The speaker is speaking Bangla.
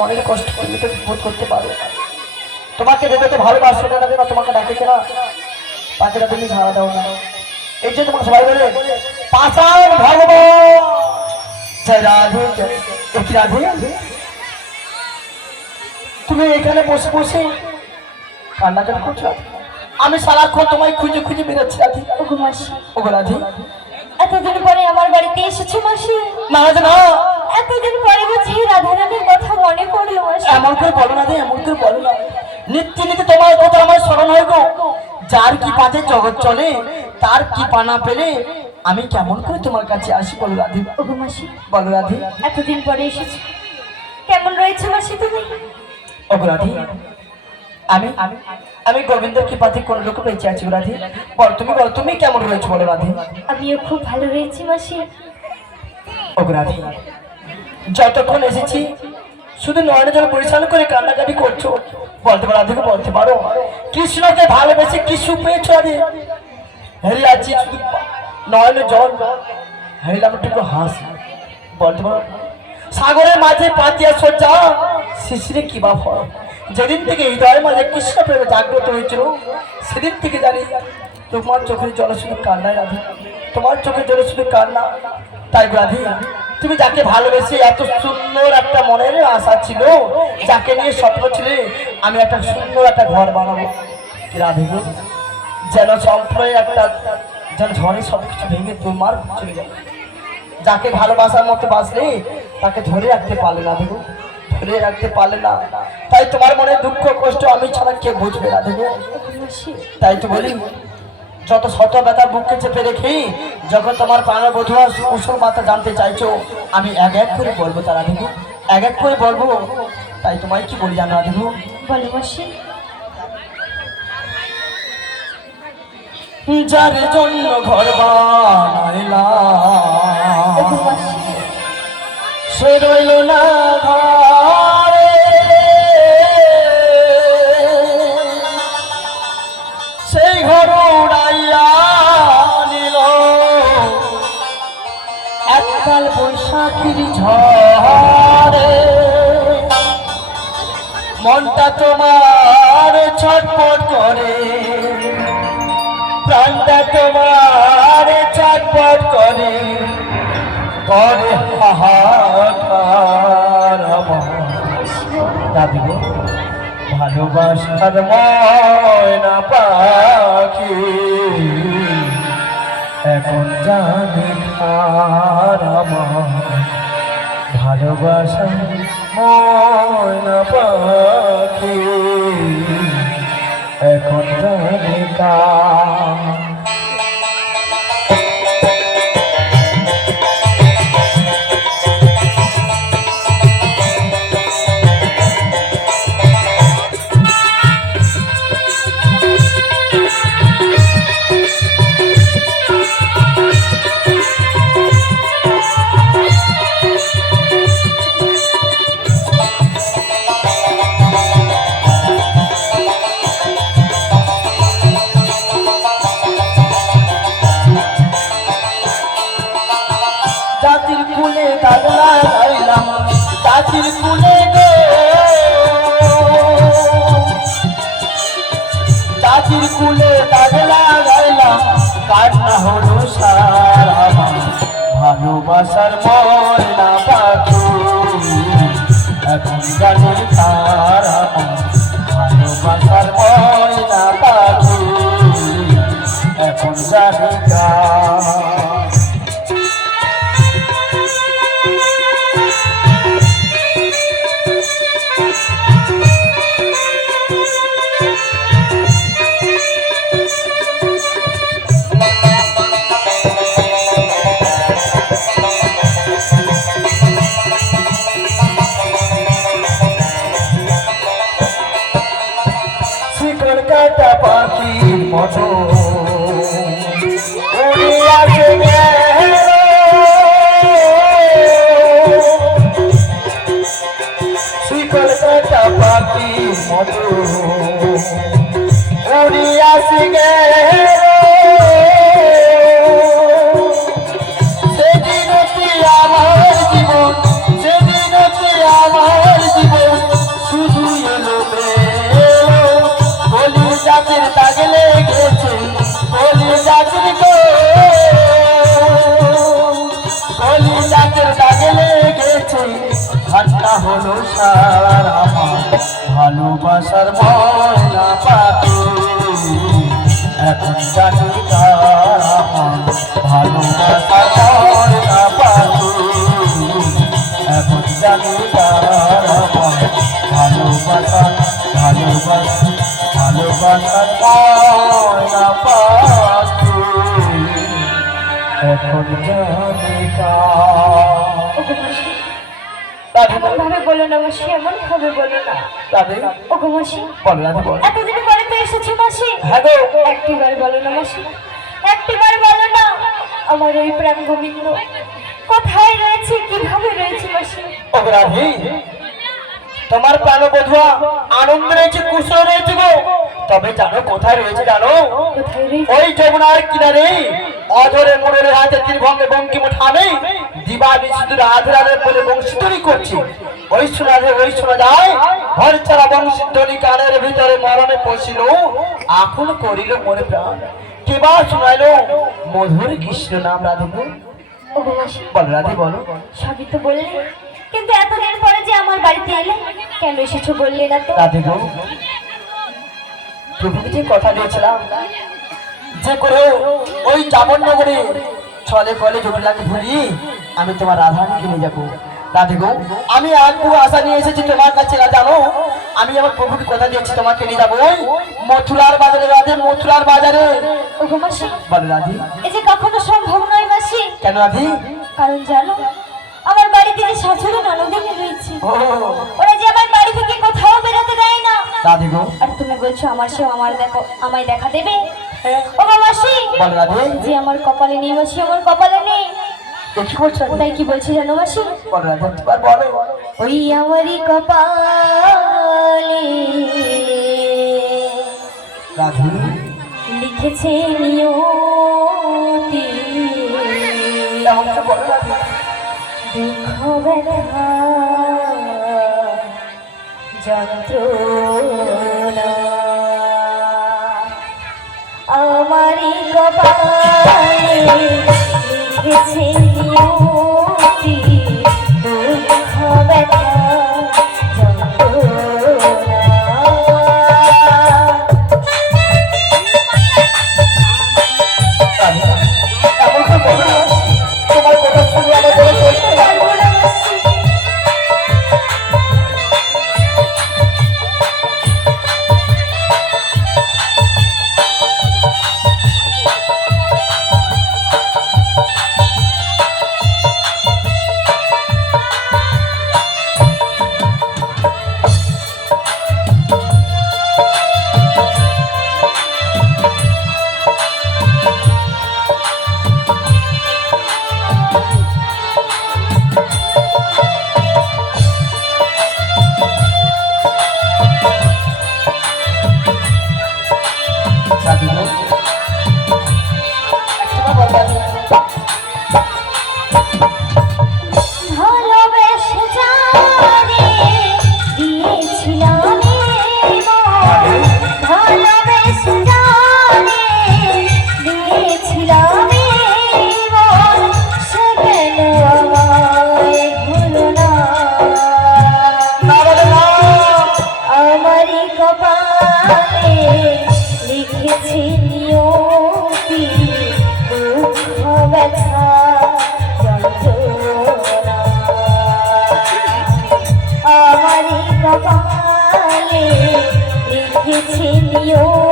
মনের কষ্ট তুমি বোধ করতে পারো। তোমাকে ভেবে তো ভালোবাসো না না তোমাকে ডাকেছে না? পাখিটা তুমি ছাড়া দাও না। এই যে তোমাকে সবাই বলে পাশান ভগবান! রাধে রাধে? তুমি এখানে বসে বসে কান্নাকাটি করছ আমি সারাক্ষণ তোমায় খুঁজে খুঁজে বেরোচ্ছি রাধি। ওগো মাসি। ওগো রাধি। এতদিন পরে আমার বাড়িতে এসেছ মাসি। না না। এতদিন পরে বুঝি রাধারানীর কথা মনে পড়ল এমন করে বলো না এমন করে বলো না। নিত্য নিত্য তোমার কথা আমার স্মরণ হয় গো। যার কি পাতে জগৎ চলে তার কি পানা পেলে আমি কেমন করে তোমার কাছে আসি বলো রাধি। মাসি বলো রাধি। এতদিন পরে এসেছ। কেমন রয়েছে মাসি তুমি? ওগো রাধি আমি আমি আমি গোবিন্দের কি পাতে কোন রকম বেঁচে আছি রাধি। বল তুমি বল তুমি কেমন রয়েছে বলো রাধি। আমিও খুব ভালো রয়েছি মাসি। ওগো রাধি যতক্ষণ এসেছি, শুধু নয়নে জল পরিচালন করে কান্নাকাটি করছ। বলতে পারো রাধিকে বলতে পারো। কৃষ্ণকে ভালোবেসে কি সুখ পেয়েছ রাধে হেরি আছি শুধু জল। হেরিলাম একটু হাস। বলতে পারো, সাগরের মাঝে পাতিয়া সজ্জা শিশিরে কি বা ফল? যেদিন থেকে হৃদয়ের মাঝে কৃষ্ণ প্রেমে জাগ্রত হয়েছিল, সেদিন থেকে জানি তোমার চোখের জল শুধু কান্নায় রাধে। তোমার চোখের জলে শুধু কান্না। তাই রাধে। তুমি যাকে ভালোবেসে এত সুন্দর একটা মনের আশা ছিল, যাকে নিয়ে স্বপ্ন ছিল, আমি একটা সুন্দর একটা ঘর বানাবো। রাধে গো? যেন সম্প্রয় একটা, যেন ঝড়ে সব কিছু ভেঙে তোমার চলে যায়। যাকে ভালোবাসার মতো বাসলে তাকে ধরে রাখতে পারলে না দেখো। ধরে রাখতে পারলে না। তাই তোমার মনে দুঃখ, কষ্ট, আমি ছাড়া কে বুঝবে না দেখো। তাই তো বলি যত শত ব্যথা বুককে চেপে রেখে যখন তোমার প্রাণবধূ আর কুশল মাথা জানতে চাইছো আমি এক এক করে বলব তারা দেখো এক এক করে বলব। তাই তোমায় কি বলি জানো দেখো বলো মাসি যার জন্য ঘর মাসি সে রইল না। এককাল বৈশাখীর ঝড়ে। মনটা তোমার ছটপট করে। প্রাণটা তোমার ছটপট করে। করে হাহাকার গো ভালোবাসার ময়না পাখি। এখন জানি আর আমার ভালোবাসা ময়না পাখি। এখন জানি কার দাদলা গাইলাম জাতির কুলে গো জাতির কুলে দাদলা গাইলাম কান্না হলো সারা ভালোবাসার ময়না পাখি এখন জানি শিকড় কাটা পাখির মতো। শিকড় কাটা পাখির মতো। উড়ে আসে হলো সার ভালোবাসার ময়না পাখি। এখন জানি তার ভালোবাসার ময়না পাখি। এখন জানি তার আমার ভালোবাসার ভালোবাসা, ভালোবাসার ময়না পাখি। এখন জানি তার এমন ভাবে বলো না মাসি এমন ভাবে বলো না। ওগো মাসি বল এতদিন পরে তো এসেছি মাসি। হ্যাঁ গো। একটিবার বলো না মাসি একটিবার বলো না। আমার ওই প্রাণ গোবিন্দ কোথায় রয়েছে কীভাবে রয়েছে মাসি? অপরাধী তোমার প্রাণ বধুয়া আনন্দ রয়েছে কুশল রয়েছে গো। তবে জানো কোথায় রয়েছে জানো? ওই যমুনার কিনারে অধরে মোড়ের হাতে তীরভঙ্গে বঙ্কিম ঠানে দিবা নিশুদ্ধ রাধে রাধে বলে বংশীধ্বনি করছে। ওই শোনা যায় ওই শোনা যায় ঘর ছাড়া বংশীধ্বনি কানের ভিতরে মরণে পশিল। আকুল করিল মোরে প্রাণ। কেবা শোনাইলো? মধুর কৃষ্ণ নাম রাধিব বল রাধে বলো। সবই তো বললে। কিন্তু এতদিন পরে যে আমার বাড়িতে এলে কেন এসেছ বললে না তো? রাধে গো প্রভুকে যে কথা দিয়েছিলাম যে করে ওই চাবননগরে ছলে কলে জটিলাকে ভুলি আমি তোমার রাধারানীকে নিয়ে যাব। রাধে গো আমি একটু আশা নিয়ে এসেছি তোমার কাছে না জানো? আমি আমার প্রভুকে কথা দিয়েছি তোমাকে নিয়ে যাব। ওই মথুরার বাজারে রাধে মথুরার বাজারে। বলে রাধি। এই যে কখনো সম্ভব নয় মাসি। কেন রাধি? কারণ জানো আমার বাড়িতে যে শাশুড়ি ননদিনী রয়েছে ওরা যে আমার বাড়ি থেকে কোথাও বেরোতে দেয় না। রাধে গো। আর তুমি বলছো আমার সে আমার দেখো আমায় দেখা দেবে। ও মাসি বলে রাধে যে আমার কপালে নেই মাসি আমার কপালে নেই। কি বলছো রাধে? কি বলছে জানো মাসি? বলে রাধে একবার বলো। ওই আমারই কপালে। রাধি। লিখেছে নিয়তি। এমন করে দুঃখ ব্যথা যন্ত্রণা। কপালে লিখেছে লিখেছি